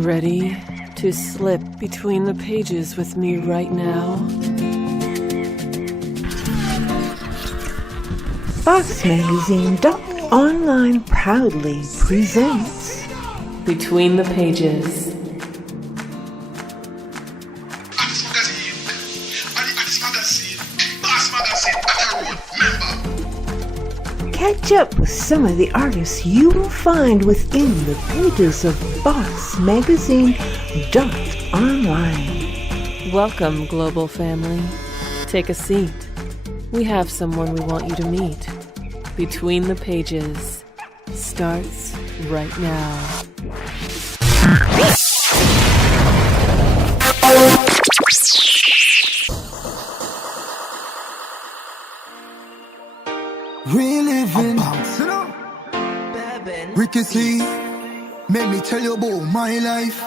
Ready to slip between the pages with me right now? BOSSmagzine.online proudly presents Between the Pages. Catch up with some of the artists you will find within the pages of BOSSmagzine.online. Welcome, global family. Take a seat. We have someone we want you to meet. Between the Pages starts right now. Reliving Ricky C, make me tell you about my life.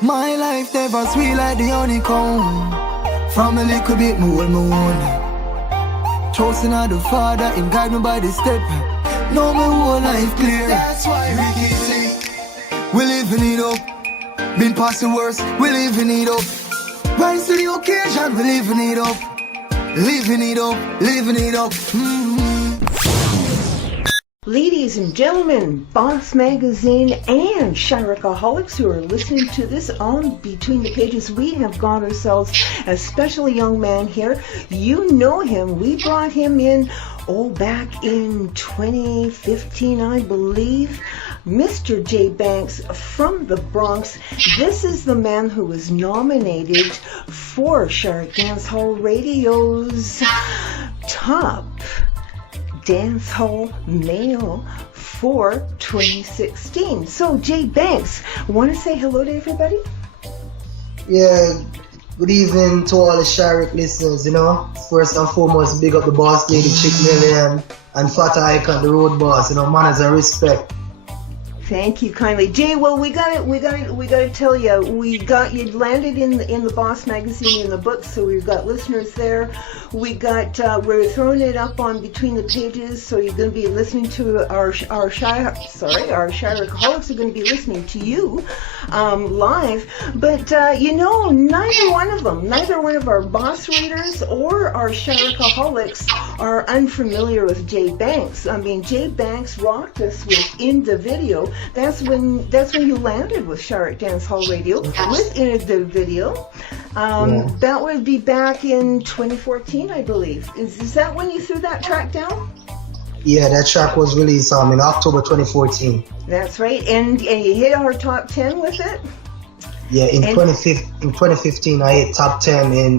My life never sweet like the honeycomb. From a little bit more and more. Trusting on the Father and guide me by the step. Know my whole life clear. That's why Ricky C, we living it up. Been past the worst, we living it up. Rise to the occasion, we living it up. Living it up, living it up. Ladies and gentlemen, Boss Magazine and Shirikaholics who are listening to this on Between the Pages, we have got ourselves a special young man here. You know him. We brought him in, back in 2015, I believe. Mr. J. BANKZ from the Bronx. This is the man who was nominated for Shark Dancehall Radio's Top Dancehall Male for 2016. So, J. BANKZ, want to say hello to everybody? Yeah, good evening to all the Shark listeners, First and foremost, big up the boss lady, Chick Million, and Fat Icon, the road boss, manners and respect. Thank you kindly, Jay. Well, we got to tell you, you landed in the Boss Magazine in the books, so we've got listeners there. We're throwing it up on Between the Pages, so you're going to be listening to our Shirikaholics are going to be listening to you live. But neither one of our boss readers or our Shirikaholics are unfamiliar with J. BANKZ. I mean, J. BANKZ rocked us with In the Video. That's when you landed with Shark Dancehall Radio with In the Video. That would be back in 2014, I believe. Is that when you threw that track down? Yeah, that track was released in October 2014. That's right, and you hit our top 10 with it? Yeah, in 2015 I hit top 10 in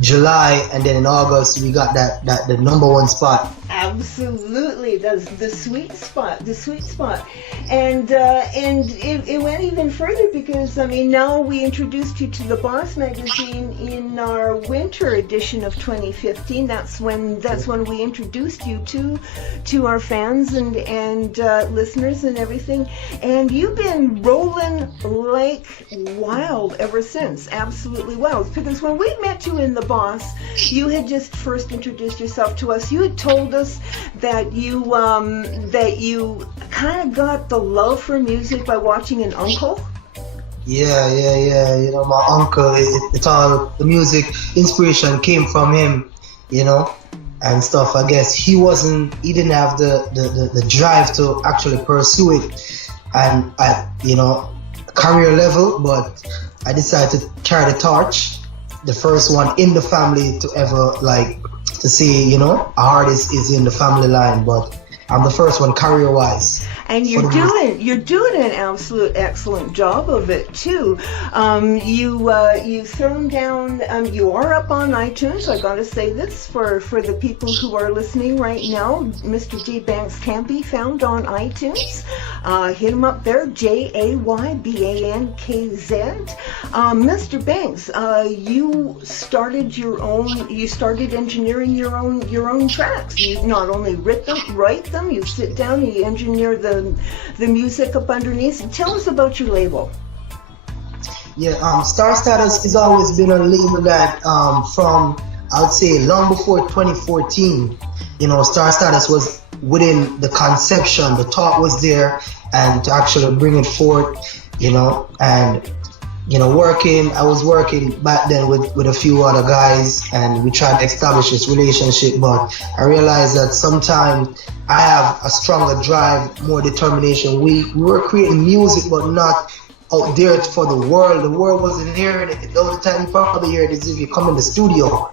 July, and then in August we got the number one spot. Absolutely, that's the sweet spot, and it went even further because now we introduced you to the Boss Magazine in our winter edition of 2015. That's when we introduced you to our fans and listeners and everything, and you've been rolling like wild ever since. Absolutely wild, because when we met you in the Boss, you had just first introduced yourself to us. You had told us that you kind of got the love for music by watching an uncle. Yeah. My uncle, it's all the music inspiration came from him, and stuff. I guess he didn't have the drive to actually pursue it and at career level, but I decided to carry the torch. The first one in the family to ever to say, an artist is in the family line, but I'm the first one career-wise. And you're doing an absolute excellent job of it too. You've thrown down. You are up on iTunes. I got to say this for the people who are listening right now. Mr. J. BANKZ can be found on iTunes. Hit him up there. JAYBANKZ. Mr. BANKZ, you started You started engineering your own tracks. You not only write them. You sit down and you engineer the music up underneath. Tell us about your label. Yeah, Star Status has always been a label that from I would say long before 2014, Star Status was within the conception, the thought was there, and to actually bring it forth, you know, and I was working back then with a few other guys, and we tried to establish this relationship, but I realized that sometimes I have a stronger drive, more determination. We were creating music, but not out there for the world. The world wasn't hearing it. All the time you probably hear it is if you come in the studio.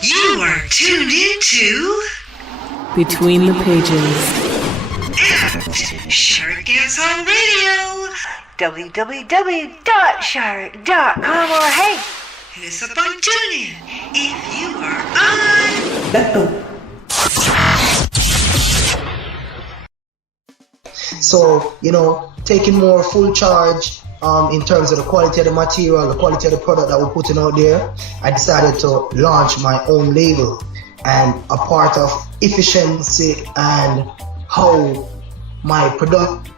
You are tuned into Between the Pages. and Shark Dancehall Radio. www.shark.com or hey, hit us up on TuneIn if you are on. So, you know, taking more full charge in terms of the quality of the material, the quality of the product that we're putting out there, I decided to launch my own label. And a part of efficiency and how my product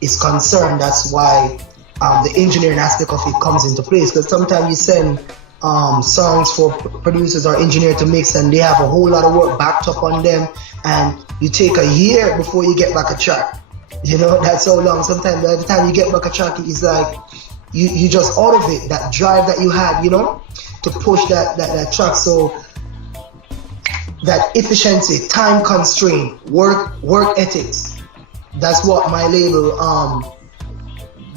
is concerned, that's why the engineering aspect of it comes into place. Because sometimes you send songs for producers or engineers to mix, and they have a whole lot of work backed up on them, and you take a year before you get back a track. You know, that's so long. Sometimes by the time you get back a track, it's like you just out of it. That drive that you had, you know, to push that track. So that efficiency, time constraint, work ethics, that's what my label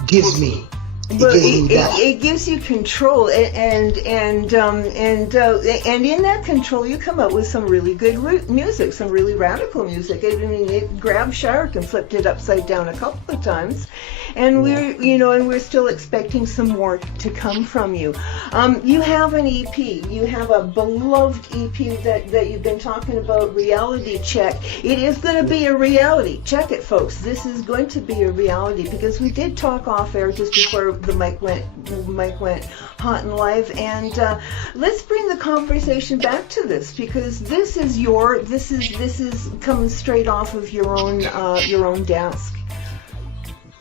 gives me. It gives you control, and in that control you come up with some really good music, some really radical music. I mean, it grabbed Shark and flipped it upside down a couple of times, and we're still expecting some more to come from you. You have an EP. You have a beloved EP that you've been talking about. Reality Check. It is going to be a reality. Check it, folks. This is going to be a reality, because we did talk off air just before the mic went hot and live, and let's bring the conversation back to this, because this is coming straight off of your own desk.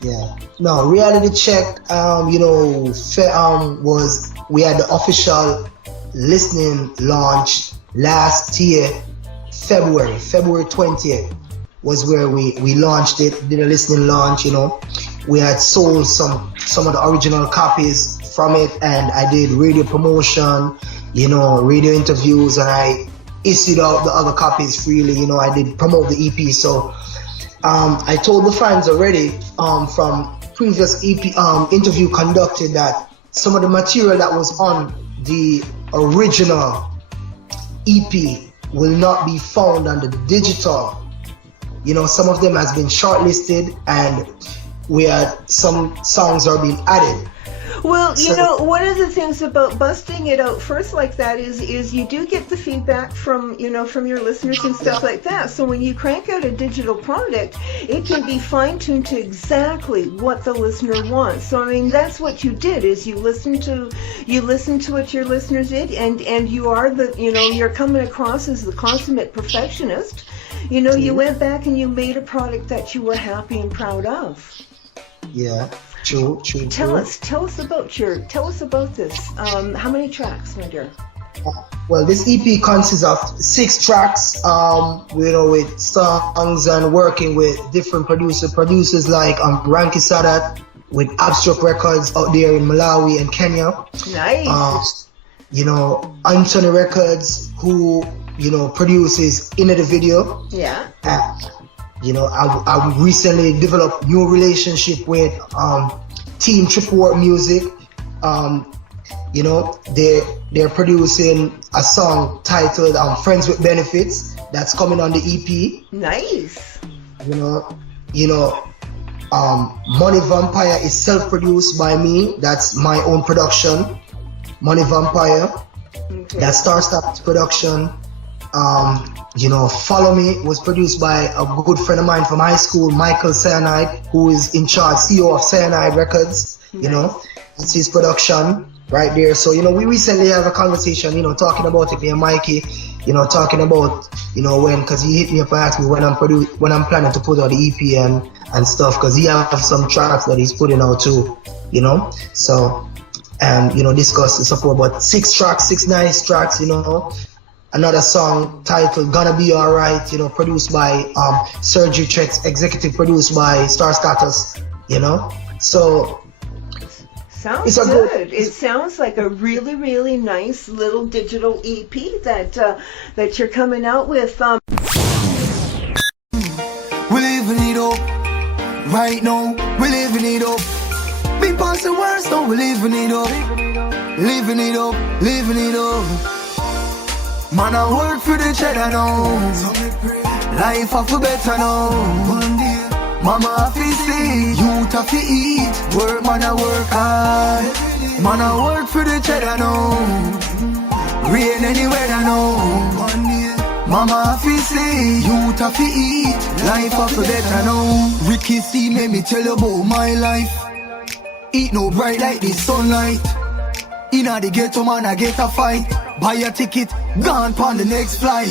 Yeah. No, Reality Check, was, we had the official listening launch last year, February 20th was where we launched it, did a listening launch, you know. We had sold some of the original copies from it, and I did radio promotion, you know, radio interviews, and I issued out the other copies freely, you know. I did promote the EP. So I told the fans already from previous EP interview conducted that some of the material that was on the original EP will not be found on the digital. You know, some of them has been shortlisted, and some songs are being added. Well, you know, one of the things about busting it out first like that is you do get the feedback from your listeners and stuff like that. So when you crank out a digital product, it can be fine-tuned to exactly what the listener wants. So I mean, that's what you did, is you listened to what your listeners did, and you are you're coming across as the consummate perfectionist. You know, you went back and you made a product that you were happy and proud of. Yeah. True. Tell us about this. How many tracks, my dear? Well, this EP consists of 6 tracks. With songs and working with different producers like Ranky Sadat with Abstract Records out there in Malawi and Kenya. Nice. Anthony Records, who produces In the Video. Yeah. I recently developed new relationship with Team Triple Work Music. They're producing a song titled Friends with Benefits that's coming on the EP. Nice. Money Vampire is self-produced by me. That's my own production. Money Vampire. Okay. That's Star Stars production. Follow Me was produced by a good friend of mine from high school, Michael Cyanide, who is in charge, CEO of Cyanide Records. Nice. It's his production right there. So, we recently had a conversation, talking about it, me and Mikey, talking about, because he hit me up and asked me when I'm planning to put out the EP and stuff, because he have some tracks that he's putting out too, So, and, discuss the support, but 6 tracks, 6 nice tracks, another song titled Gonna Be Alright, you know, produced by Surgery Tricks, executive produced by Star Status, you know. So sounds good. It sounds like a really, really nice little digital EP that you're coming out with. We living it up right now. We living it up. Been past the worst, now we living it up. Living it up, living it up. Man, I work for the cheddar now. Life have to better now. Mama have to stay, youth have to eat. Work, man, I work hard. Man, I work for the cheddar now. Rain any weather now. Mama have to stay, youth have to eat. Life have to better now. Ricky C, let me tell you about my life. Eat no bright like the sunlight. Inna the ghetto, man, I get a fight. Buy a ticket, gone pon the next flight.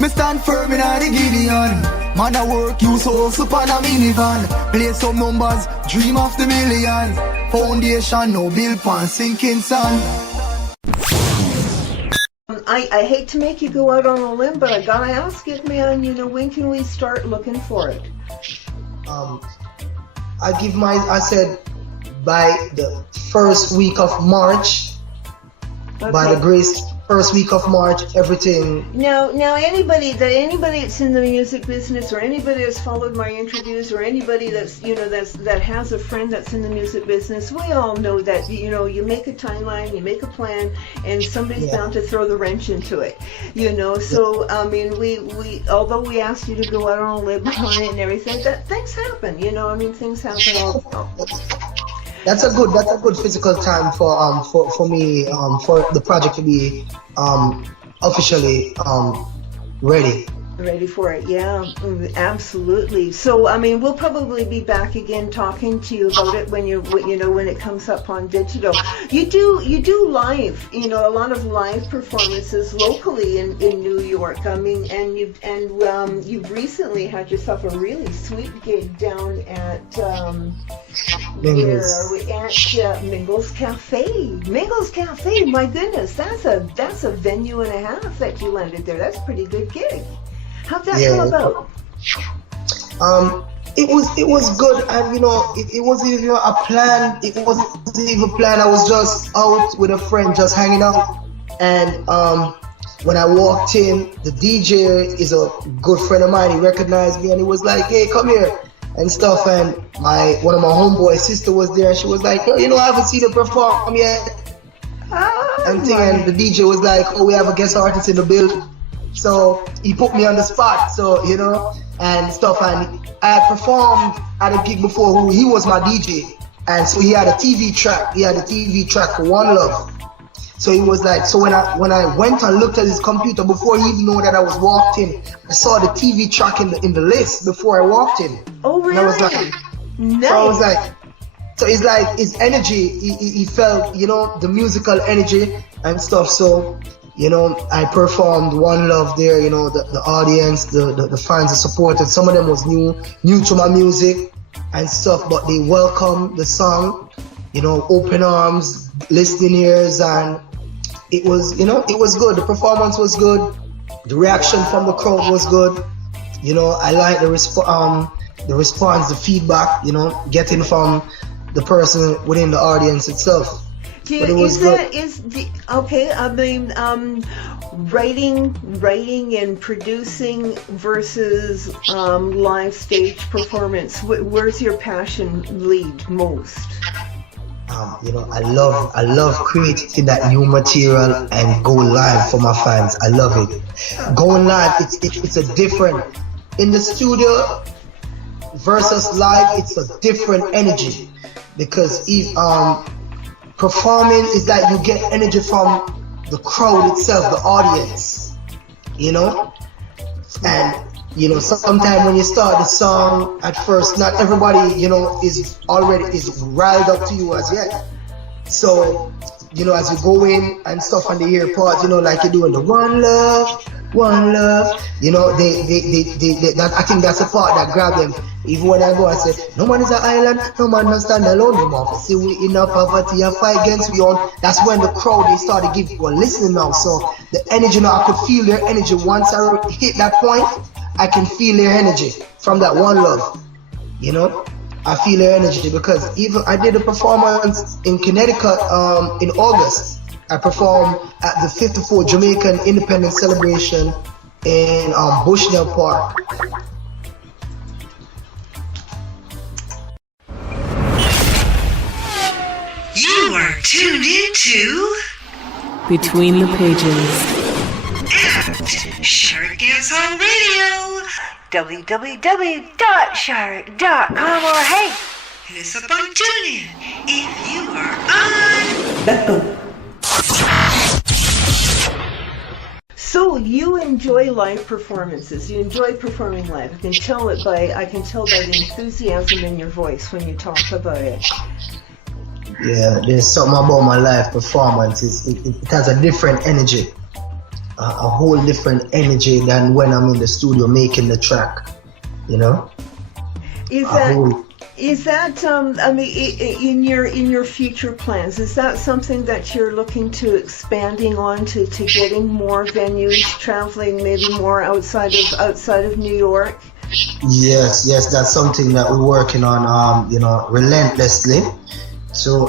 Me stand firm inna the Gideon. Man, I work, you so super on a minivan. Play some numbers, dream of the million. Foundation, no bill pan, sinking sun. I hate to make you go out on a limb, but I gotta ask it, man. You know, when can we start looking for it? I said by the first week of March. Okay. By the grace, first week of March, everything. Now, anybody that's in the music business, or anybody that's followed my interviews, or anybody that's that has a friend that's in the music business, we all know that you make a timeline, you make a plan, and somebody's bound to throw the wrench into it. So I mean, we although we asked you to go out on a limb on it and everything, that things happen. Things happen all. That's a good physical time for me for the project to be officially ready. Ready for it, yeah, absolutely. So, I mean, we'll probably be back again talking to you about it when when it comes up on digital. You do live, a lot of live performances locally in New York. I mean, and you've recently had yourself a really sweet gig down at where are we at? Mingles Cafe. Mingles Cafe. My goodness, that's a venue and a half that you landed there. That's a pretty good gig. How'd that come about? It was good, and it wasn't even a plan. It wasn't even planned. I was just out with a friend, just hanging out, and when I walked in, the DJ is a good friend of mine. He recognized me, and he was like, "Hey, come here," and stuff. And one of my homeboys' sister was there, and she was like, "Oh, I haven't seen her perform yet." And the DJ was like, "Oh, we have a guest artist in the building." So he put me on the spot, and stuff. And I had performed at a gig before. He was my DJ, and so he had a TV track. He had a TV track for One Love. So he was like, so when I went and looked at his computer before he even knew that I was walked in, I saw the TV track in the list before I walked in. Oh really? And I was like, nice. So I was like, so it's like his energy. He felt, the musical energy and stuff. So. I performed One Love there, the audience, the fans, the supporters. Some of them was new to my music and stuff, but they welcomed the song, open arms, listening ears, and it was, it was good. The performance was good. The reaction from the crowd was good. I like the response, the feedback, getting from the person within the audience itself. Writing and producing versus live stage performance, where's your passion lead most? I love creating that new material and go live for my fans. I love it. Going live, it's a different, in the studio versus live, it's a different energy, because performing is that you get energy from the crowd itself, the audience, and sometimes when you start the song at first, not everybody is riled up to you as yet. So as you go in and stuff, and they hear parts like you're doing the One Love, one love. You know, that, I think that's the part that grabbed them. Even when I go and say, no man is an island, no man don't stand alone, no man. See, we in our poverty and fight against we own. That's when the crowd, they started giving people listening now. So the energy now, I could feel their energy. Once I hit that point, I can feel their energy from that one love. You know, I feel their energy because even I did a performance in Connecticut in August. I performed at the 54th Jamaican Independence Celebration in Bushnell Park. You are tuned into Between the Pages. Shark Dancehall Radio. www.shark.com or hey, hit us up on TuneIn if you are on. So you enjoy live performances. You enjoy performing live. I can tell by the enthusiasm in your voice when you talk about it. Yeah, there's something about my live performance. It has a different energy, a whole different energy than when I'm in the studio making the track. You know. Is that I mean, in your future plans? Is that something that you're looking to expanding on to getting more venues, traveling maybe more outside of New York? Yes, that's something that we're working on. You know, relentlessly to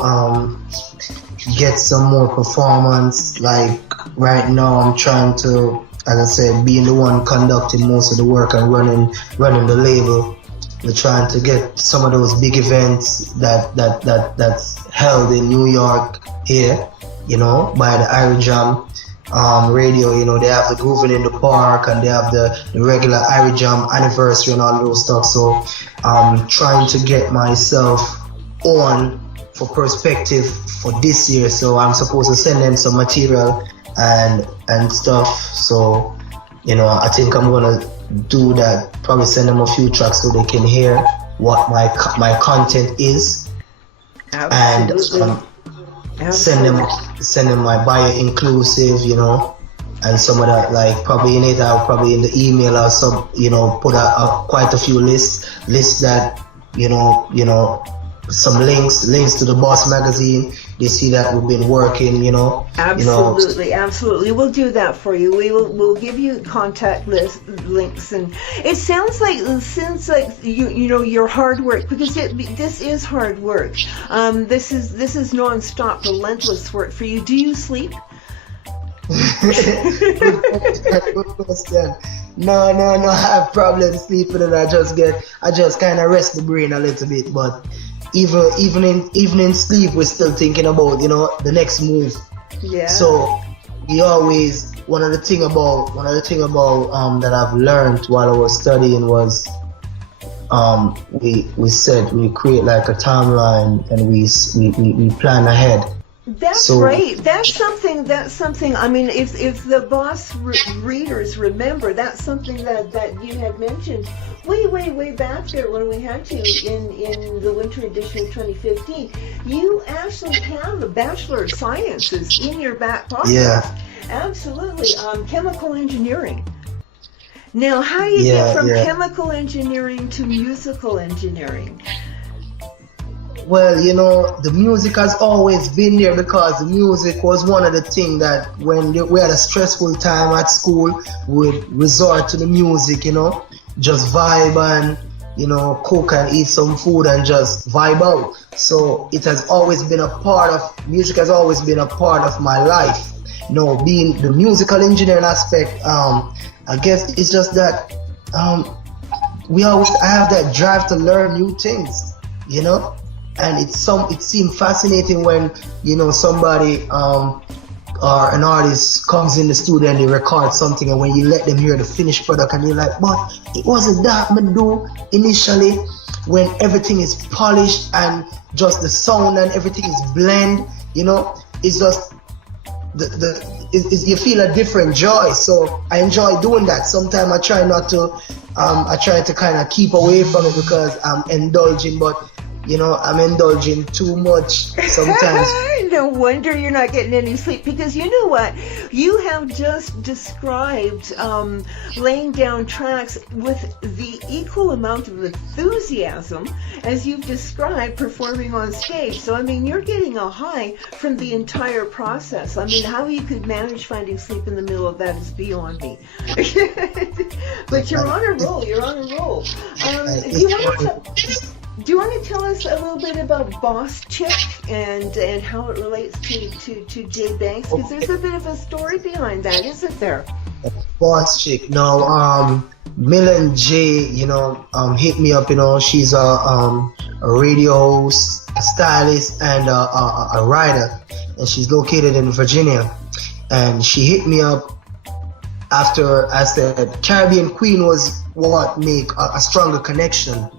get some more performance. Like right now, I'm trying to, as I said, being the one conducting most of the work and running the label. We're trying to get some of those big events that's held in New York here, you know, by the Irie Jam radio. You know, they have the Groovin' in the Park and they have the regular Irie Jam anniversary and all those stuff. So I'm trying to get myself on for perspective for this year. So I'm supposed to send them some material and stuff. So, you know, I think I'm gonna do that, probably send them a few tracks so they can hear what my content is. Absolutely. And send them my bio inclusive, you know, and some of that, like probably in it, I'll probably in the email or some, you know, put quite a few lists that, you know, some links to the BOSSmagzine. They see that we've been working, you know. Absolutely, absolutely. We'll do that for you. We'll give you contact links, and it sounds like you know your hard work, because this is hard work. This is non-stop, relentless work for you. Do you sleep? Good question. No, I have problems sleeping, and I just kind of rest the brain a little bit, but. Even in sleep, we're still thinking about, you know, the next move. Yeah. So we always one of the thing about that I've learned while I was studying was we said we create like a timeline and we plan ahead. That's right. That's something. I mean, if the Boss readers remember, that's something that you had mentioned way back there when we had you in the winter edition of 2015. You actually have a Bachelor of Sciences in your back pocket. Yeah. Absolutely. Chemical engineering. Now, how do you get from chemical engineering to musical engineering? Well, you know, the music has always been there because the music was one of the things that when we had a stressful time at school, we would resort to the music, you know, just vibe and, you know, cook and eat some food and just vibe out. So it has always been music has always been a part of my life. You know, being the musical engineering aspect, I guess it's just that I have that drive to learn new things, you know. And it seemed fascinating when, you know, somebody or an artist comes in the studio and they record something, and when you let them hear the finished product and you're like, but it wasn't that I do initially, when everything is polished and just the sound and everything is blend, you know, it's just you feel a different joy. So I enjoy doing that. Sometimes I try to kind of keep away from it because I'm indulging, but you know, I'm indulging too much sometimes. No wonder you're not getting any sleep, because you know what? You have just described laying down tracks with the equal amount of enthusiasm as you've described performing on stage. So, I mean, you're getting a high from the entire process. I mean, how you could manage finding sleep in the middle of that is beyond me. But you're on a roll. You're on a roll. Do you want to tell us a little bit about Boss Chick and how it relates to Jay Banks? Because there's a bit of a story behind that, isn't there? Boss Chick. No, Mill and Jay, hit me up. She's a radio host, a stylist, and a writer, and she's located in Virginia. And she hit me up after I said Caribbean Queen was what make a stronger connection,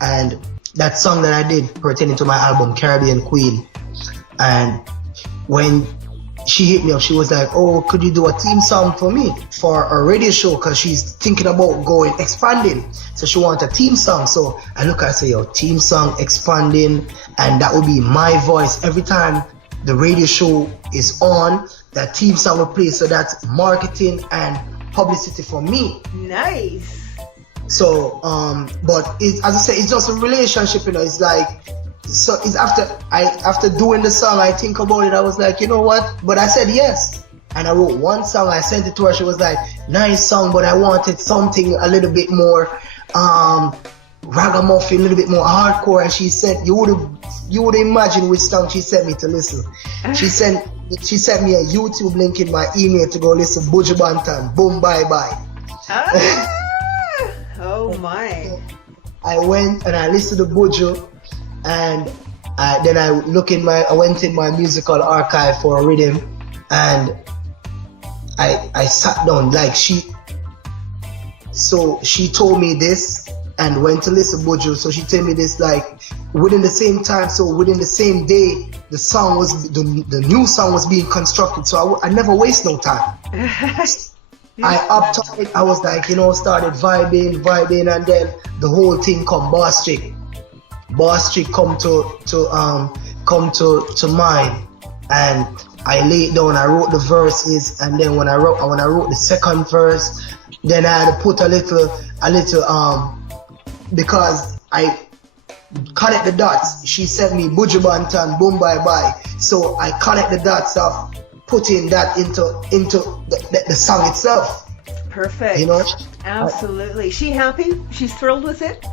and that song that I did pertaining to my album Caribbean Queen. And when she hit me up, she was like, oh, could you do a theme song for me for a radio show, because she's thinking about expanding, so she wants a theme song. So I look at her and say, yo, theme song, expanding, and that will be my voice every time the radio show is on. That theme song will play, so that's marketing and publicity for me. Nice. So, but as I say, it's just a relationship, It's like, so it's after doing the song, I think about it. I was like, you know what? But I said yes, and I wrote one song. I sent it to her. She was like, nice song, but I wanted something a little bit more ragamuffin, a little bit more hardcore. And she said, you would imagine which song she sent me to listen. She sent me a YouTube link in my email to go listen. Buju Banton, Boom Bye Bye. Oh my! I went and I listened to Buju, and then I went in my musical archive for a rhythm, and I sat down like she told me this and went to listen to Buju. So she told me this like within the same time. So within the same day, the new song was being constructed. So I never waste no time. I upped on it. I was like, started vibing, and then the whole thing come Boss Chick. Boss Chick come to mind, and I laid down. I wrote the verses, and then when I wrote the second verse, then I had to put a little because I connect the dots. She sent me Buju Banton, Boom Bye Bye, so I connect the dots of putting that into the song itself. Perfect. Absolutely. She happy? She's thrilled with it?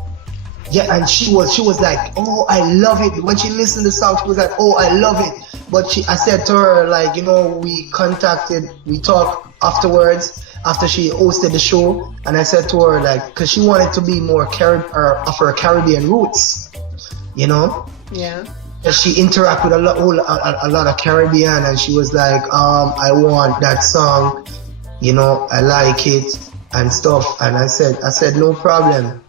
Yeah, and she was like, oh, I love it. When she listened to the song, she was like, oh, I love it. But I said to her, like, we talked afterwards, after she hosted the show, and I said to her, like, because she wanted to be more of her Caribbean roots, Yeah. She interacted with a lot of Caribbean, and she was like, I want that song, I like it and stuff. And I said no problem,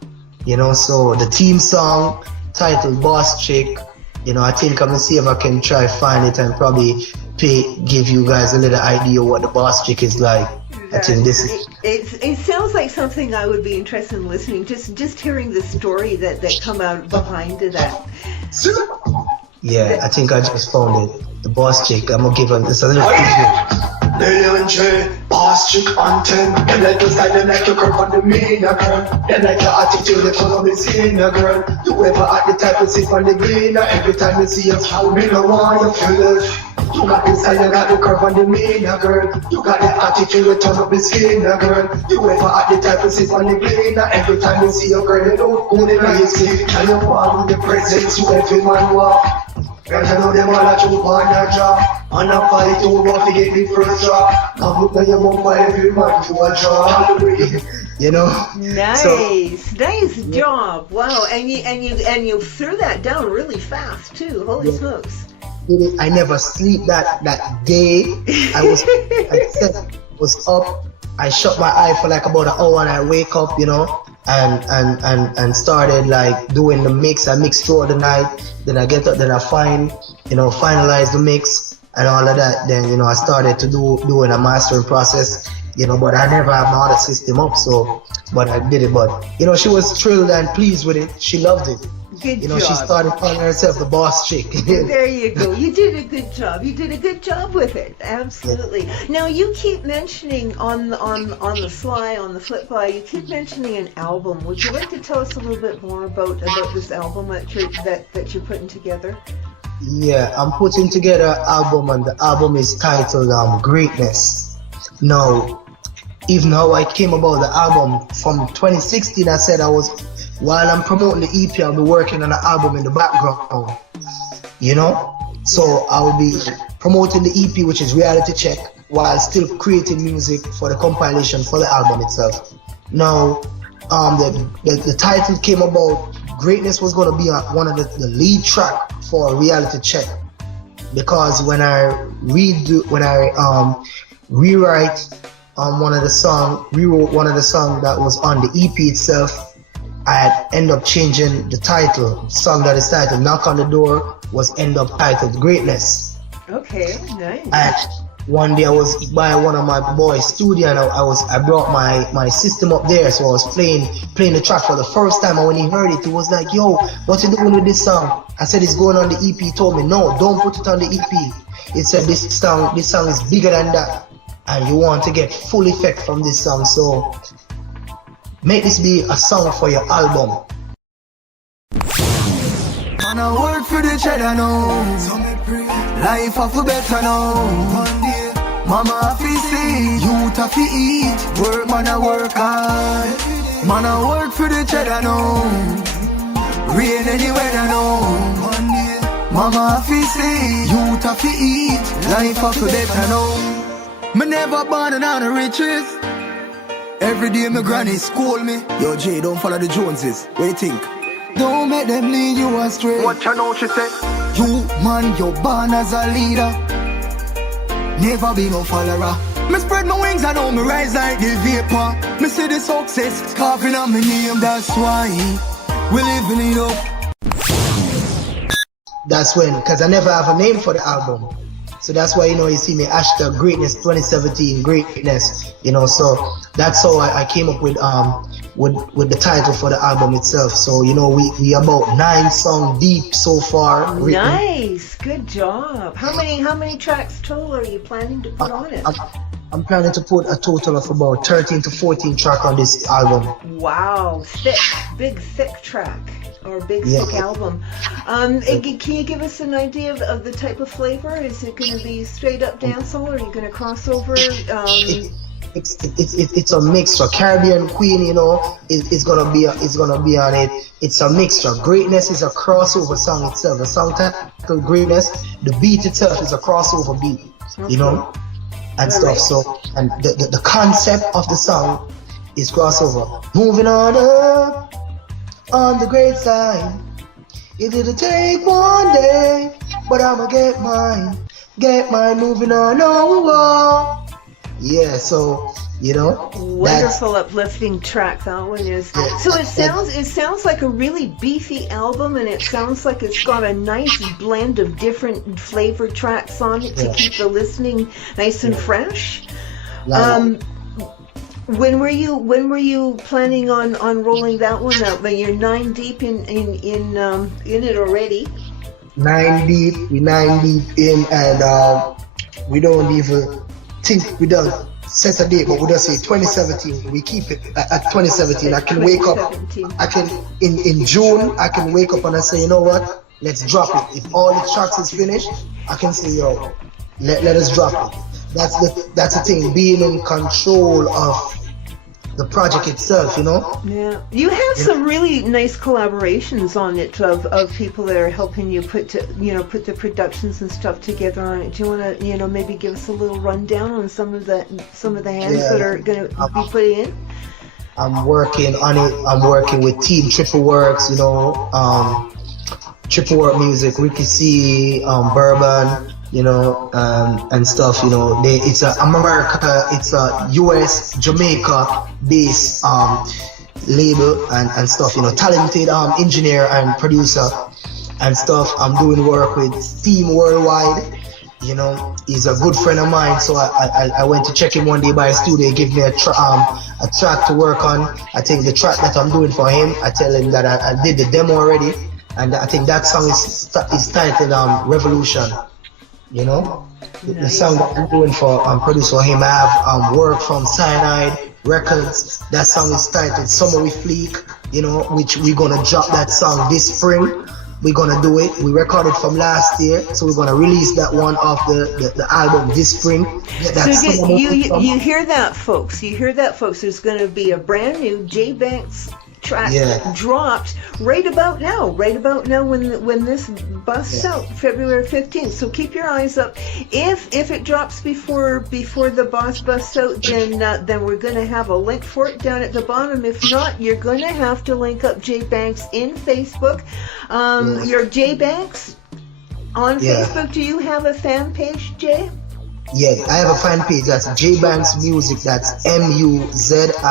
so the theme song titled Boss Chick, I think I'm gonna see if I can try find it and probably give you guys a little idea what the Boss Chick is like. I think this is. It sounds like something I would be interested in listening. Just hearing the story that come out behind that. Yeah, I think I just found it. The Boss Chick. I'm gonna give her this a little preview. J, Boss Chick on 10. They like the style, they like your curve on the mean, girl. They like your attitude, they turn up the scene, girl. You ever at the type of sit on the green, every time you see us, how me no want you feel it. You got the style, you got the curve on the mean, girl. You got the attitude, you turn up the skin, girl. You ever at the type of sit on the green, every time you see your girl, you don't go in the sleep. And you want the presence, you every man walk. Girls, I know them all that you on your job. And I fight over to get the first drop. Come look at your mom for every man to a job. Nice job. Wow, and you threw that down really fast too. Holy smokes. I never sleep that day. I was up. I shut my eye for like about an hour, and I wake up, and started like doing the mix. I mixed throughout the night. Then I get up, then I finalize the mix and all of that. Then I started to doing a mastering process. But I never have my other system up, but I did it. But she was thrilled and pleased with it. She loved it. Good You know, she job. started calling herself the boss chick. There you go. You did a good job. You did a good job with it. Absolutely. Now you keep mentioning on the sly, on the flip by, you keep mentioning an album. Would you like to tell us a little bit more about this album that you're putting together? Yeah, I'm putting together an album, and the album is titled Greatness. Now, even how I came about the album from 2016, I said while I'm promoting the EP, I'll be working on an album in the background, you know? So I'll be promoting the EP, which is Reality Check, while still creating music for the compilation for the album itself. Now, the title came about. Greatness was going to be one of the lead track for Reality Check, because when I rewrite rewrote one of the songs that was on the EP itself, I end up changing the title. The song that is titled Knock on the Door was end up titled Greatness. Okay, nice. And one day I was by one of my boys' studio, and I brought my system up there, so I was playing the track for the first time, and when he heard it, he was like, "Yo, what you doing with this song?" I said, "It's going on the EP." He told me, "No, don't put it on the EP." He said, this song is bigger than that, and you want to get full effect from this song, so make this be a song for your album. Man, I work for the cheddar now. So me pray life have to better now. One day, mama have to see, youth have to eat. Work, man, I work hard. Man, I work for the cheddar now. Rain any weather now. One day, mama have to see, youth have to eat. Life have to better now. Me never born on the riches. Every day my granny scold me. Yo, Jay, don't follow the Joneses. What you think? Don't make them lead you astray. What you know, she said? You, man, you're born as a leader. Never be no follower. Me spread my wings, I know me rise like the vapor. Me see the success carving on my name, that's why we living it up. That's when, because I never have a name for the album. So that's why, you see me hashtag Greatness 2017, Greatness, so that's how I came up with the title for the album itself. So, we about 9 songs deep so far. Nice, good job. How many tracks total are you planning to put on it? I'm planning to put a total of about 13 to 14 tracks on this album. Wow, big thick track. Or big thick album. Can you give us an idea of the type of flavor? Is it going to be straight up dancehall, or are you going to cross over? It's a mixture. Caribbean Queen, is gonna be on it. It's a mixture. Greatness is a crossover song itself. The song titled Greatness, the beat itself is a crossover beat, and stuff. So, and the concept of the song is crossover. Moving on up. On the great side, it didn't take one day, but I'ma get mine moving on over. Yeah, so wonderful uplifting track that one is. Yeah, so it sounds like a really beefy album, and it sounds like it's got a nice blend of different flavor tracks on it to keep the listening nice and fresh. When were you planning on rolling that one out? But you're 9 deep in it already. 9 deep, we're 9 deep in, and we don't even think we don't set a date, but we just say 2017. We keep it at 2017. I can wake up. I can in June. I can wake up and I say, you know what? Let's drop it. If all the tracks is finished, I can say, yo, let us drop it. That's the thing. Being in control of the project itself, Yeah, you have some really nice collaborations on it of people that are helping you put the productions and stuff together on it. Do you want to maybe give us a little rundown on some of the hands that are going to be put in? I'm working on it. I'm working with Team Triple Works, Triple Work Music, Ricky C, Bourbon, and stuff, it's it's a US, Jamaica based label and stuff, talented engineer and producer and stuff. I'm doing work with Steam Worldwide, he's a good friend of mine, so I went to check him one day by his studio. He gave me a track to work on. I think the track that I'm doing for him, I tell him that I did the demo already, and I think that song is titled Revolution. You know, the song that I'm doing for producer him, I have work from Cyanide Records. That song is titled Summer with Fleek. You know, which we're gonna drop that song this spring. We're gonna do it. We recorded from last year, so we're gonna release that one off the album this spring. So you hear that, folks? You hear that, folks? There's gonna be a brand new BANKZ track dropped right about now when this busts out February 15th. So keep your eyes up. If it drops before the boss busts out, then we're going to have a link for it down at the bottom. If not, you're going to have to link up BANKZ in Facebook. Your BANKZ on Facebook. Do you have a fan page, Jay? Yeah, I have a fan page. That's BANKZ Music. That's MUZIKZ.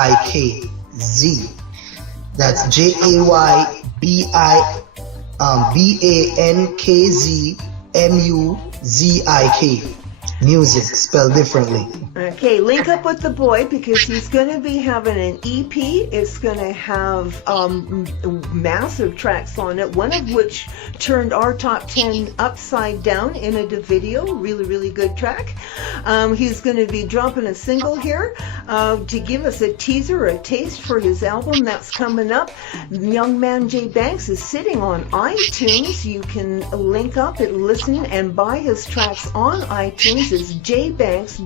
That's JAYBANKZMUZIK. Music spelled differently. Okay, link up with the boy because he's going to be having an EP. It's going to have massive tracks on it, one of which turned our top 10 upside down in a video. Really, really good track. He's going to be dropping a single here to give us a teaser, a taste for his album that's coming up. Young man BANKZ is sitting on iTunes. You can link up and listen and buy his tracks on iTunes. It's BANKZ,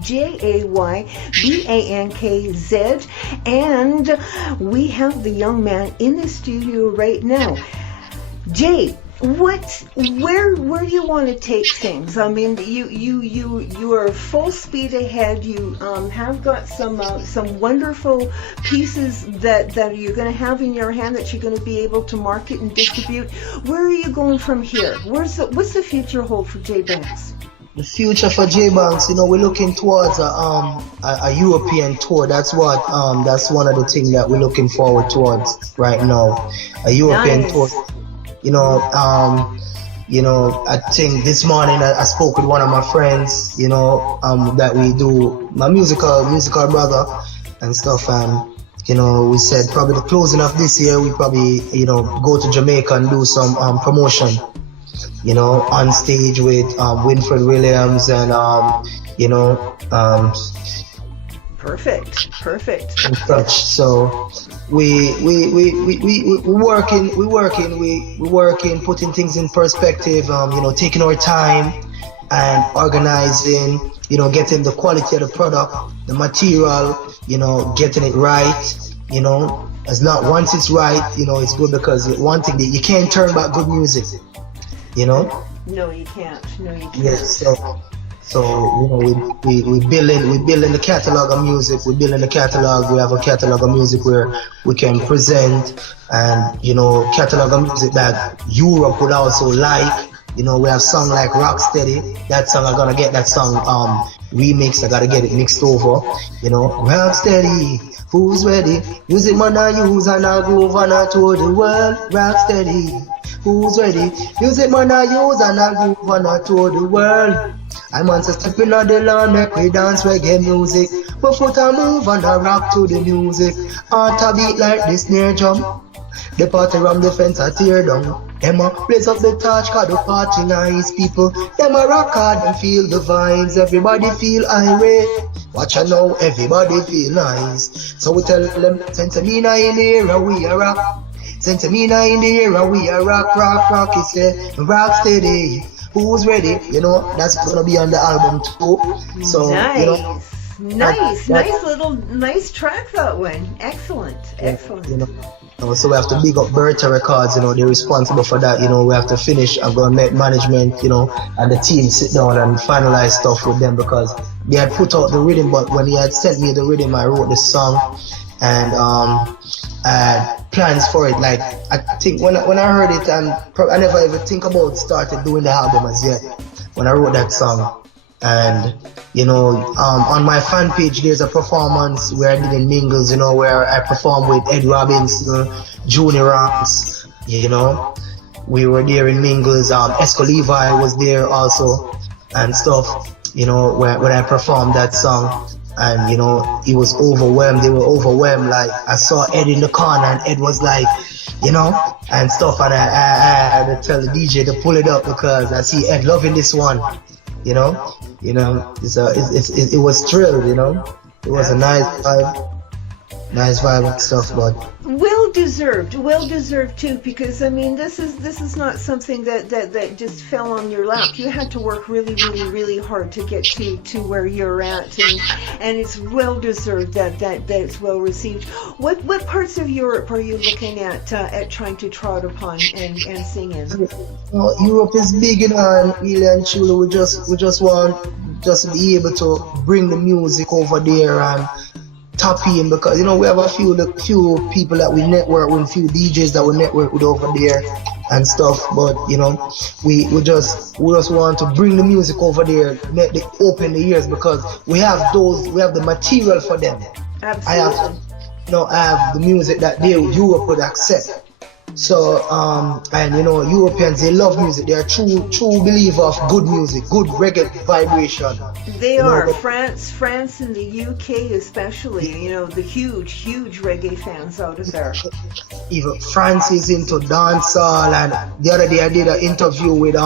JAYBANKZ, and we have the young man in the studio right now. Jay, where do you want to take things? I mean, you are full speed ahead. You have got some wonderful pieces that you're going to have in your hand that you're going to be able to market and distribute. Where are you going from here? What's the future hold for BANKZ? The future for BANKZ, you know, we're looking towards a European tour. That's one of the things that we're looking forward towards right now. A European tour. You know, I think this morning I spoke with one of my friends, you know, that we do my musical brother and stuff, and you know, we said probably the closing of this year we probably, you know, go to Jamaica and do some promotion. You know, on stage with Winfred Williams and you know, perfect. And such. So we working, putting things in perspective. You know, taking our time and organizing. You know, getting the quality of the product, the material. You know, getting it right. You know, once it's right, you know, it's good because one thing that you can't turn back good music. You know? No, you can't. Yes, so you know, we building the catalog of music. We building the catalog. We have a catalog of music where we can present, and you know, catalog of music that Europe would also like. You know, we have song like Rocksteady. That song I gotta get that song remixed. I gotta get it mixed over. You know, Rocksteady. Who's ready? Music man I use and I groove and I tour the world. Rocksteady. Who's ready? Music man I use and I groove and I tour the world. I'm on stepping on the lawn, make we dance reggae music. My foot a move and I rock to the music. Heart a beat like the snare drum. The party ram the fence a tear down. Them a blaze up the torch cause the party nice. People, them a rock hard and feel the vibes. Everybody feel irate. Watch out now, everybody feel nice. So we tell them, Sentamina in the era we a rock. Sentamina in the era we a rock. It's rock steady. Who's ready? You know, that's gonna be on the album too. So nice. You know, nice track that one. Excellent. You know, so we have to big up Bertha Records. You know, they're responsible for that. You know, we have to finish and go and make management. You know, and the team sit down and finalize stuff with them because they had put out the rhythm, but when he had sent me the rhythm, I wrote the song and I had plans for it. Like I think when I heard it, and I never ever think about started doing the album as yet. When I wrote that song, and you know, on my fan page there's a performance where I did in Mingles. You know, where I performed with Ed Robinson, Junior Rocks. You know, we were there in Mingles. Esco Levi was there also and stuff. You know, when I performed that song. And you know, he was overwhelmed. They were overwhelmed. Like I saw Ed in the corner, and Ed was like, you know, and stuff, and I had to tell the DJ to pull it up because I see Ed loving this one. You know, it was thrilled. You know, it was a nice vibe and stuff, but. Well deserved too, because I mean this is not something that just fell on your lap. You had to work really hard to get to where you're at, and it's well deserved that it's well received. What parts of Europe are you looking at trying to trot upon and sing in? Well, Europe is big, you know, and really and truly we just want just be able to bring the music over there and tap in, because you know we have a few people that we network with, a few DJs that we network with over there and stuff, but you know we just want to bring the music over there, open the ears, because we have the material for them. Absolutely. I have the music that Europe would accept. So and you know Europeans, they love music. They are true believer of good music, good reggae vibration. They are. France and the UK especially, you know, the huge reggae fans out of there. Even France is into dancehall, and the other day I did an interview with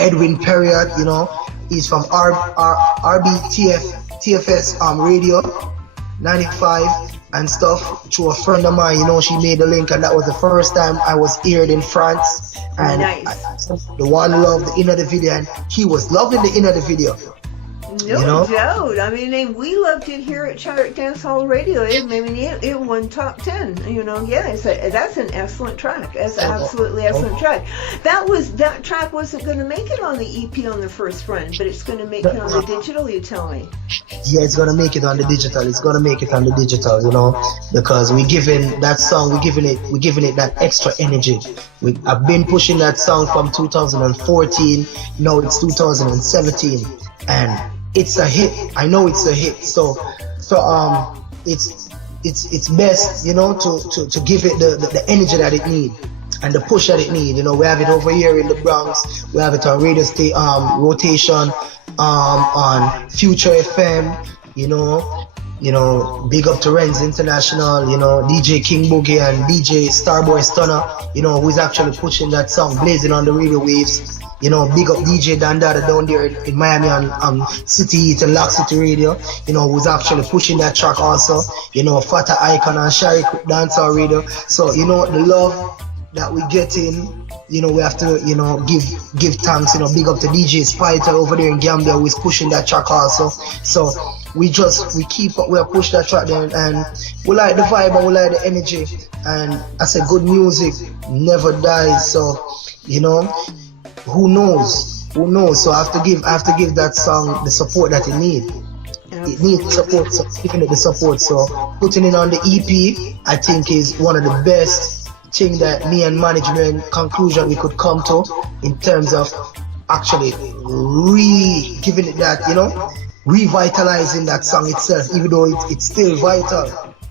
Edwin Perriott, you know, he's from TFS radio 95 and stuff, through a friend of mine, you know, she made the link, and that was the first time I was heard in France. And nice. The one loved the inner of the video, and he was loving the inner of the video. No doubt. I mean, we loved it here at Chart Dancehall Radio. It won top 10. You know, yeah, that's an excellent track. That's absolutely excellent track. That track wasn't going to make it on the EP on the first run, but it's going to make it on the digital. You tell me. Yeah, it's going to make it on the digital. It's going to make it on the digital. You know, because we're giving that song, we're giving it that extra energy. I've been pushing that song from 2014. Now it's 2017, and it's a hit. I know it's a hit. So it's best, you know, to give it the energy that it needs and the push that it needs. You know, we have it over here in the Bronx. We have it on radio rotation, on Future FM. You know, big up to Renz International. You know, DJ King Boogie and DJ Starboy Stunner. You know, who's actually pushing that song, blazing on the radio waves. You know, big up DJ Dandada down there in Miami on City Heat and Lock City Radio, you know, who's actually pushing that track also. You know, Fata Icon and Shari Dancehall Radio. So, you know, the love that we get in, you know, we have to, you know, give thanks, you know, big up to DJ Spider over there in Gambia who is pushing that track also. So we push that track there, and we like the vibe and we like the energy. And I said, good music never dies. So, you know, who knows? So I have to give that song the support that it needs. It needs support, so giving it the support. So putting it on the EP, I think, is one of the best thing that me and management conclusion we could come to, in terms of actually giving it that, you know, revitalizing that song itself, even though it's still vital.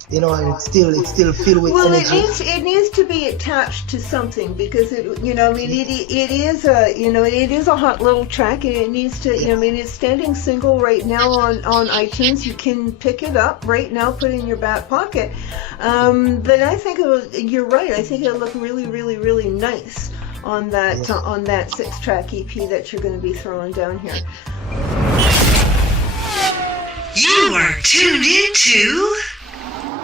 You know, and it's still filled with energy. Well, it needs to be attached to something, because it is a hot little track, and it needs to, you know, I mean, it's standing single right now on iTunes. You can pick it up right now, put it in your back pocket. But I think you're right. I think it'll look really nice on that 6-track EP that you're going to be throwing down here. You are tuned into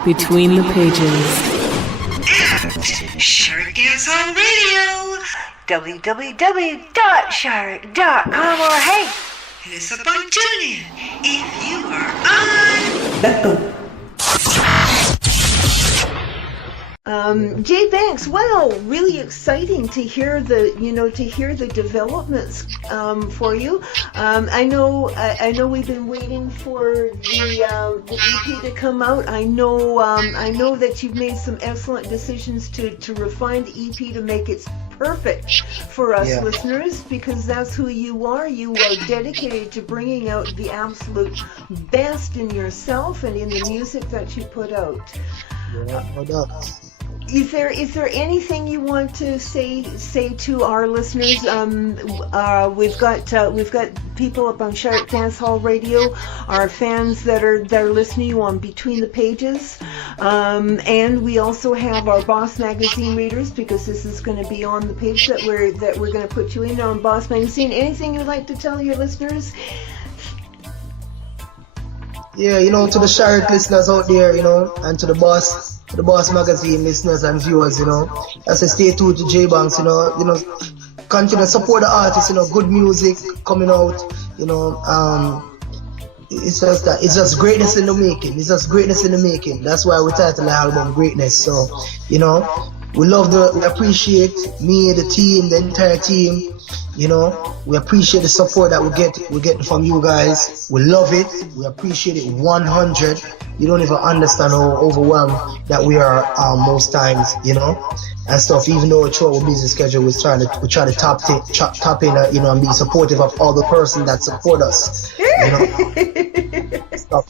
Between the Pages. Shark Dancehall Radio. www.shark.com, or hey, hit us up on TuneIn if you are on. Jay Banks, wow, really exciting to hear the developments for you. I know we've been waiting for the EP to come out. I know that you've made some excellent decisions to refine the EP to make it perfect for us listeners, because that's who you are. You are dedicated to bringing out the absolute best in yourself and in the music that you put out. Yeah, no doubt. Is there anything you want to say to our listeners? We've got people up on Sharp Dancehall Radio, our fans that are listening on Between the Pages, and we also have our BOSSmagzine readers, because this is going to be on the page that we're going to put you in on BOSSmagzine. Anything you'd like to tell your listeners? Yeah, to the Shark listeners out there, and to the BOSSmagzine listeners and viewers, I say stay tuned to BANKZ, continue to support the artists, good music coming out, it's just greatness in the making. It's just greatness in the making. That's why we title the album Greatness. So, we appreciate me, the team, the entire team. We appreciate the support that we get from you guys. We love it. We appreciate it 100. You don't even understand how overwhelmed that we are most times, and stuff. Even though through our busy schedule, we try to tap in, and be supportive of all the person that support us, stuff,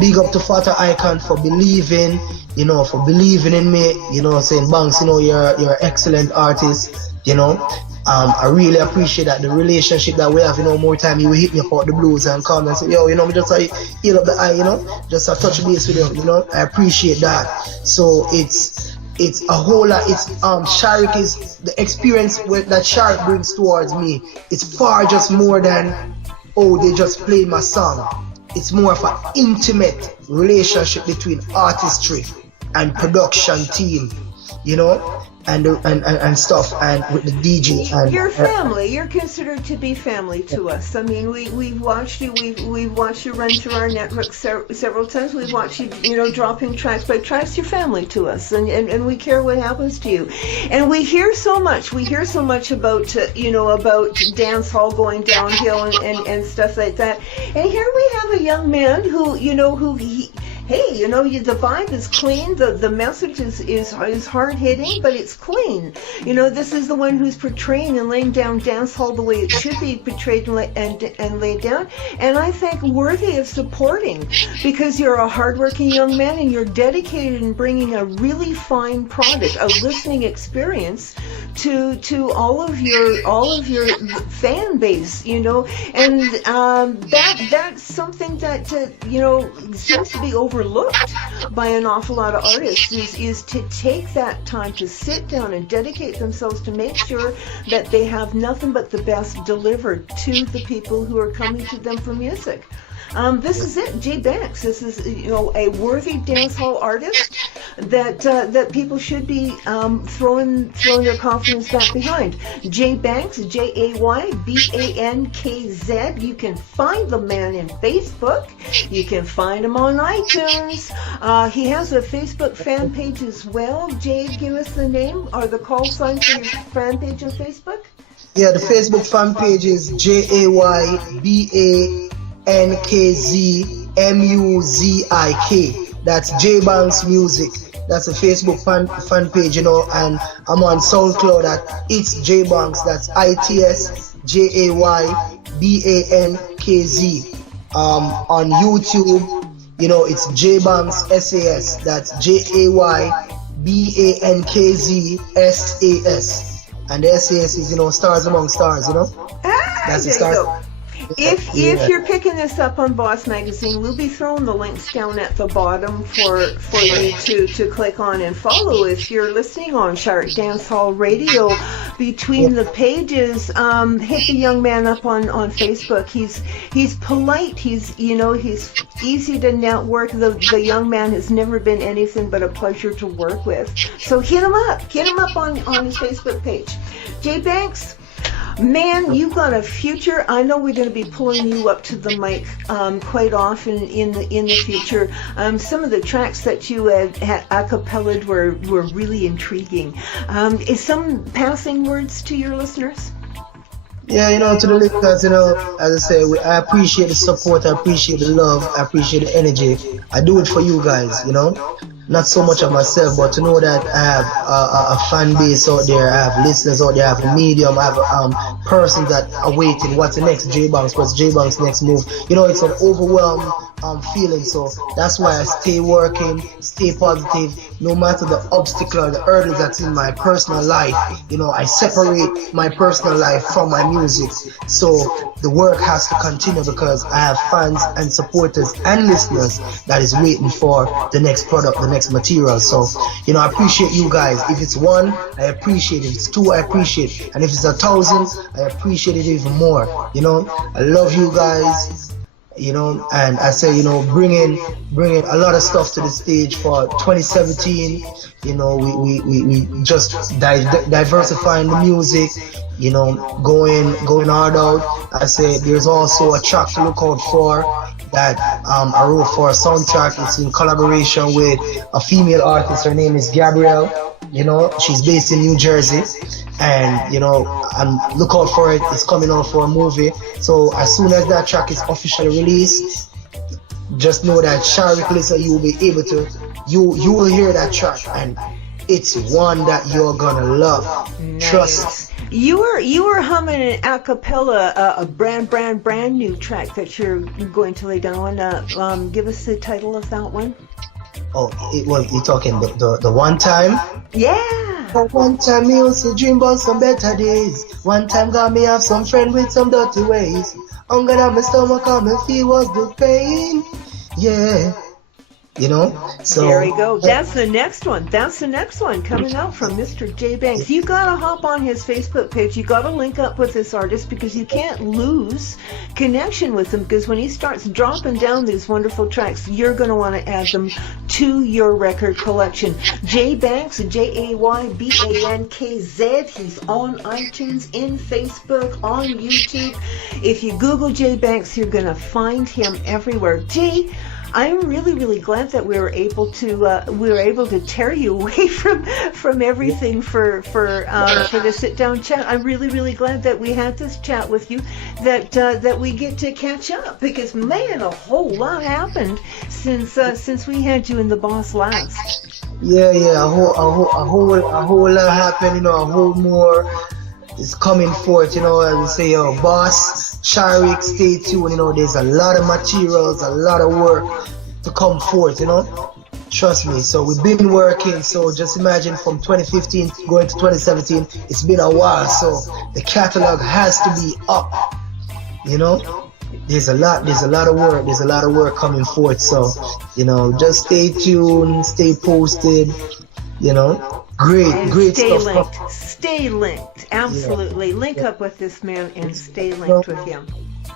big up to Father Icon for believing in me, saying BANKZ, you're an excellent artist, I really appreciate that, the relationship that we have, more time you will hit me about the blues and come and say, me just heal up the eye, just a touch base with you, I appreciate that. So it's a whole lot. It's Shark is the experience that Shark brings towards me. It's far just more than, they just played my song. It's more of an intimate relationship between artistry and production team, and stuff, and with the DJ. And you're family. You're considered to be family to us. I mean, we've watched you. We've watched you run through our network several times. We've watched you, dropping tracks by tracks. You're family to us, and we care what happens to you. And we hear so much. We hear so much about about dance hall going downhill and stuff like that. And here we have a young man who hey, the vibe is clean. The message is hard hitting, but it's clean. This is the one who's portraying and laying down dancehall the way it should be portrayed and laid down. And I think worthy of supporting, because you're a hardworking young man and you're dedicated in bringing a really fine product, a listening experience to all of your fan base. And that's something that seems to be overlooked by an awful lot of artists, is to take that time to sit down and dedicate themselves to make sure that they have nothing but the best delivered to the people who are coming to them for music. This is it, BANKZ. This is a worthy dancehall artist that people should be throwing their confidence back behind. BANKZ, JAYBANKZ. You can find the man in Facebook. You can find him on iTunes. He has a Facebook fan page as well. Jade, give us the name or the call sign for your fan page on Facebook. Yeah, the Facebook fan page is JAYBANKZMUZIK. That's BANKZ Music. That's a Facebook fan page, and I'm on SoundCloud at It's BANKZ. That's ITSJAYBANKZ. On YouTube, it's BANKZ SAS. That's JAYBANKZSAS. And the SAS is, stars among stars, That's the star. If you're picking this up on BOSSmagzine, we'll be throwing the links down at the bottom for you to click on and follow. If you're listening on Shark Dancehall Radio, Between the Pages, hit the young man up on Facebook. He's polite. He's easy to network. The young man has never been anything but a pleasure to work with. So hit him up. Hit him up on his Facebook page. BANKZ. Man, you've got a future. I know we're going to be pulling you up to the mic quite often in the future. Some of the tracks that you had a-cappellaed were really intriguing. Is some passing words to your listeners? Yeah, to the listeners, as I say, I appreciate the support, I appreciate the love, I appreciate the energy. I do it for you guys, not so much of myself, but to know that I have a fan base out there, I have listeners out there, I have a medium, I have persons that are waiting. What's the next J-Banks? What's J-Banks' next move? You know, it's an overwhelming feeling. So that's why I stay working, stay positive, no matter the obstacle or the hurdles that's in my personal life. You know, I separate my personal life from my music. So the work has to continue because I have fans and supporters and listeners that is waiting for the next product, the next material. So, you know, I appreciate you guys. If it's 1, I appreciate it. If it's 2, I appreciate it. And if it's 1,000, I appreciate it even more. You know, I love you guys. You know, and I say, you know, bringing a lot of stuff to the stage for 2017. You know, we just diversifying the music. You know, going hard out. I say there's also a track to look out for that I wrote for a soundtrack. It's in collaboration with a female artist. Her name is Gabrielle. You know, she's based in New Jersey, and you know, look out for it. It's coming out for a movie. So as soon as that track is officially released, just know that Sharik, listen, you will be able to, you will hear that track, and it's one that you're gonna love. Nice. Trust. You were humming an a cappella, a brand new track that you're going to lay down. Give us the title of that one. Oh, it was, you talking the one time? Yeah. But one time me used to dream about some better days. One time got me have some friend with some dirty ways. Hunger down my stomach, come and feel was the pain. Yeah. You know? So there we go. That's the next one. That's the next one coming out from Mr. J Banks. You gotta hop on his Facebook page. You gotta link up with this artist because you can't lose connection with him, because when he starts dropping down these wonderful tracks, you're gonna want to add them to your record collection. J Banks, JAYBANKZ. He's on iTunes, in Facebook, on YouTube. If you Google J Banks, you're gonna find him everywhere. Jay, I'm really glad that we were able to tear you away from everything for the sit down chat. I'm really glad that we had this chat with you, that we get to catch up, because man, a whole lot happened since we had you in the boss last. Yeah, a whole lot happened. You know, a whole more is coming forth. You know, as we say, boss. Sharik, stay tuned. You know, there's a lot of materials, a lot of work to come forth, you know. Trust me. So we've been working. So just imagine from 2015 going to 2017, it's been a while. So the catalog has to be up, you know. There's a lot of work coming forth. So, you know, just stay tuned, stay posted, you know. Great stay stuff. Stay linked. Absolutely. Link up with this man and stay linked with him.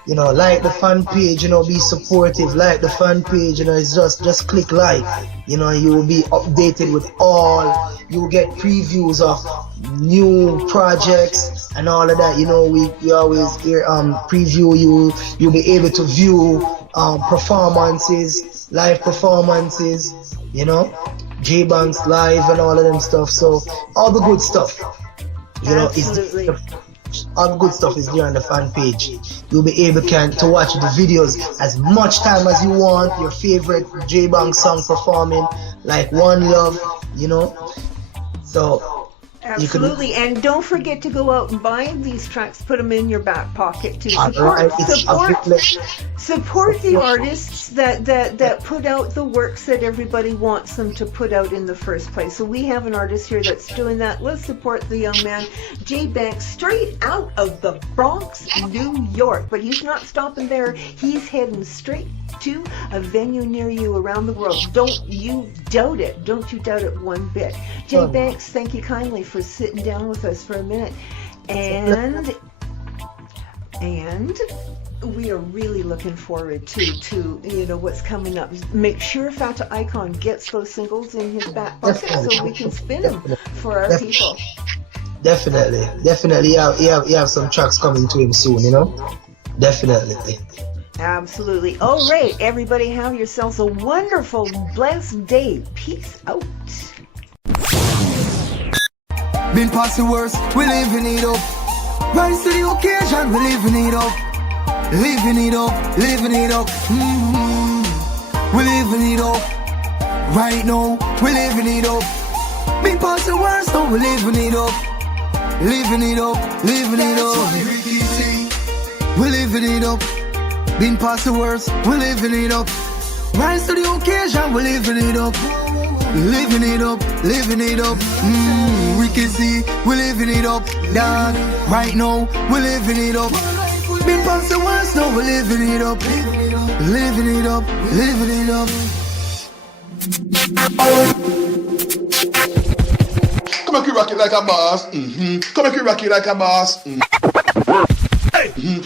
You know, like the fan page, you know, be supportive. Like the fan page, you know, it's just click like. You know, you will be updated with all. You will get previews of new projects and all of that. You know, we always hear preview. You'll be able to view performances, live performances. You know, J-Banks live and all of them stuff. So all the good stuff, you know, absolutely. All the good stuff is there on the fan page. You'll be able to watch the videos as much time as you want. Your favorite J-Banks song performing, like One Love, you know. So absolutely, and don't forget to go out and buy these tracks. Put them in your back pocket too. Support the artists that put out the works that everybody wants them to put out in the first place. So we have an artist here that's doing that. Let's support the young man, J Banks, straight out of the Bronx, New York. But he's not stopping there. He's heading straight to a venue near you around the world. Don't you doubt it. Don't you doubt it one bit. J Banks, thank you kindly for sitting down with us for a minute. And we are really looking forward to you know what's coming up. Make sure Fata Icon gets those singles in his back pocket so we can spin them for our people. Definitely. You have some tracks coming to him soon, you know. Definitely. Absolutely. All right, everybody, have yourselves a wonderful, blessed day. Peace out. Been past the worst, we living it up. Rise to the occasion, we living it up. Living it up. We living it up. Right now, we living it up. Been past the worst, now we living it up. Living it up, living it up. We living it up. Been past the worst, we living it up. Rise to the occasion, we living it up. Living it up, living it up. We can see, we living it up. Dog, right now, we living it up. Been past the worst, now we living it up. Living it up, living it up. Come and rock it like a boss. Come and rock it like a boss.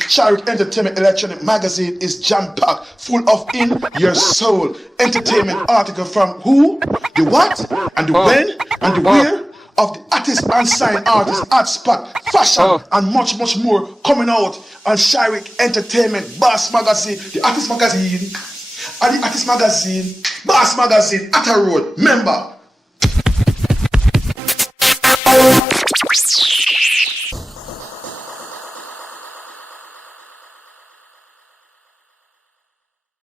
Sharik Entertainment Electronic Magazine is jam-packed, full of in your soul entertainment article from who, the what, and the when, and the where of the artists and signed artists, art spot, fashion, and much, much more coming out on Sharik Entertainment, BOSSmagzine, the artist magazine, and the artist magazine, BOSSmagzine, at a road. Member.